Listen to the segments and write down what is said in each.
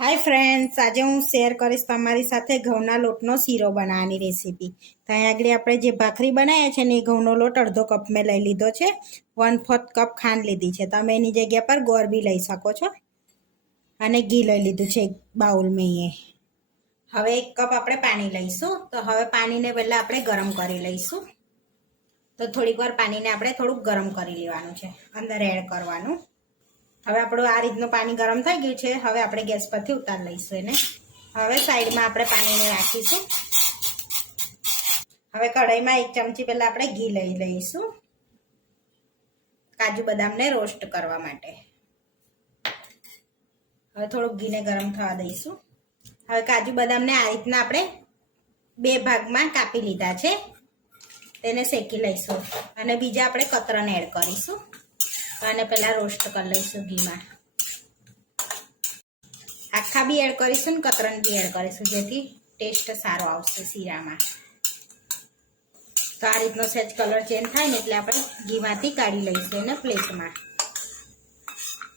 Hi friends આજે હું share કરીશ તમારી સાથે ઘઉંના લોટનો શીરો બનાવવાની રેસીપી તો અહીં આગળ આપણે જે ભાખરી બનાવ્યા છે ને એ ઘઉંનો લોટ અડધો કપ મેં લઈ લીધો છે. વન ફોર્થ કપ ખાંડ લીધી છે. તમે એની જગ્યા પર ગોળ બી લઈ શકો છો. અને ઘી લઈ લીધું છે એક બાઉલ મેં એ હવે એક કપ આપણે પાણી લઈશું. તો હવે પાણીને પહેલાં આપણે ગરમ કરી લઈશું. તો થોડીક વાર પાણીને આપણે થોડુંક ગરમ કરી લેવાનું છે. અંદર એડ કરવાનું. હવે આપણું આ રીતનું પાણી ગરમ થઈ ગયું છે. હવે આપણે ગેસ પરથી ઉતાર લઈશું એને. હવે સાઈડમાં આપણે પાણીને રાખીશું. હવે કઢાઈમાં એક ચમચી પહેલાં આપણે ઘી લઈ લઈશું. કાજુ બદામને રોસ્ટ કરવા માટે. હવે થોડુંક ઘીને ગરમ થવા દઈશું. હવે કાજુ બદામને આ રીતના આપણે બે ભાગમાં કાપી લીધા છે. તેને શેકી લઈશું. અને બીજા આપણે કતરણ એડ કરીશું. અને પહેલાં રોસ્ટ કરી લઈશું ઘીમાં. આખા બી એડ કરીશું ને કતરન બી એડ કરીશું, જેથી ટેસ્ટ સારો આવશે શીરામાં. તો આ રીતનો સેજ કલર ચેન્જ થાય ને એટલે આપણે ઘીમાંથી કાઢી લઈશું એને પ્લેટમાં.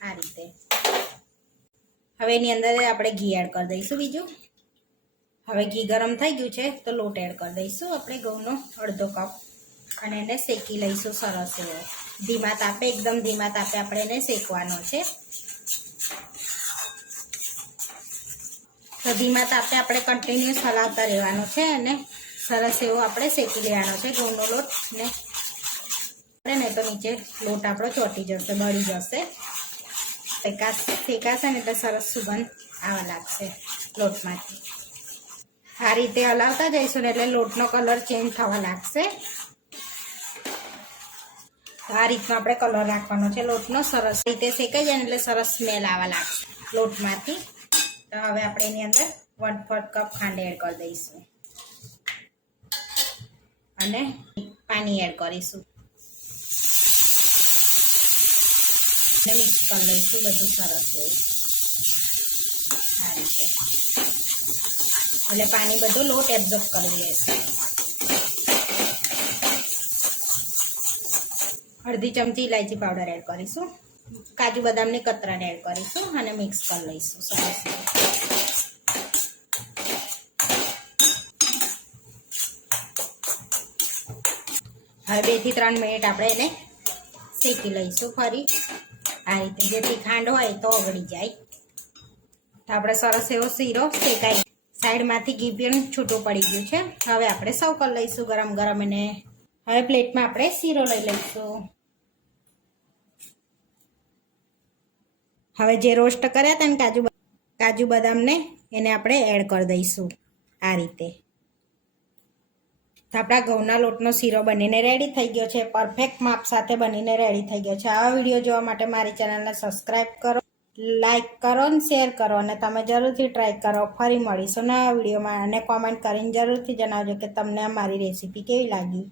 આ રીતે. હવે એની અંદર આપણે ઘી એડ કરી દઈશું બીજું. હવે ઘી ગરમ થઈ ગયું છે તો લોટ એડ કરી દઈશું. આપણે ઘઉંનો અડધો કપ અને એને શેકી લઈશું સરસ એવો. ધીમા તાપે, એકદમ ધીમા તાપે આપણે એને શેકવાનો છે. તો ધીમા તાપે આપણે કન્ટિન્યુઅસ હલાવતા રહેવાનું છે અને સરસ એવો આપણે શેકી લેવાનો છે ઘઉંનો લોટ ને. આપણે ને તો નીચે લોટ આપણો ચોટી જશે, બળી જશે. શેકા શેકાશે ને એટલે સરસ સુગંધ આવવા લાગશે લોટમાંથી. આ રીતે હલાવતા જઈશું ને એટલે લોટનો કલર ચેન્જ થવા લાગશે. આ રીતનો આપણે કલર રાખવાનો છે. લોટનો સરસ રીતે શેકાઈ જાય એટલે સરસ સ્મેલ આવવા લાગશે. લોટમાંથી તો હવે આપણે એની અંદર વન ફોર્થ કપ ખાંડ એડ કરી દઈશું. અને પાણી એડ કરીશું. મિક્સ કરી લઈશું, બધું સરસ એવું આ રીતે. એટલે પાણી બધું લોટ એબ્ઝોર્બ કરી લેશે. અડધી ચમચી ઇલાયચી પાવડર એડ કરીશું. કાજુ બદામની કતરાને એડ કરીશું અને મિક્સ કરી લઈશું. સરસ. હવે બેથી ત્રણ મિનિટ આપણે એને શેકી લઈશું ફરી. આ રીતે જેથી ખાંડ હોય તો ઓગળી જાય. તો આપણે સરસ એવો શીરો શેકાય સાઈડમાંથી ઘી પણ છૂટું પડી ગયું છે. હવે આપણે સૌ કરી લઈશું ગરમ ગરમ એને હવે પ્લેટમાં આપણે શીરો લઈ લઈશું. હવે જે રોસ્ટ કર્યા હતા ને કાજુ કાજુ બદામને એને આપણે એડ કરી દઈશું આ રીતે. તો આપણા ઘઉંના લોટનો શીરો બનીને રેડી થઈ ગયો છે. પરફેક્ટ માપ સાથે બનીને રેડી થઈ ગયો છે. આવા વીડિયો જોવા માટે મારી ચેનલને સબસ્ક્રાઈબ કરો લાઈક કરો અને શેર કરો અને તમે જરૂરથી ટ્રાય કરો. ફરી મળીશું નવા વિડીયોમાં અને કોમેન્ટ કરીને જરૂરથી જણાવજો કે તમને મારી રેસીપી કેવી લાગી.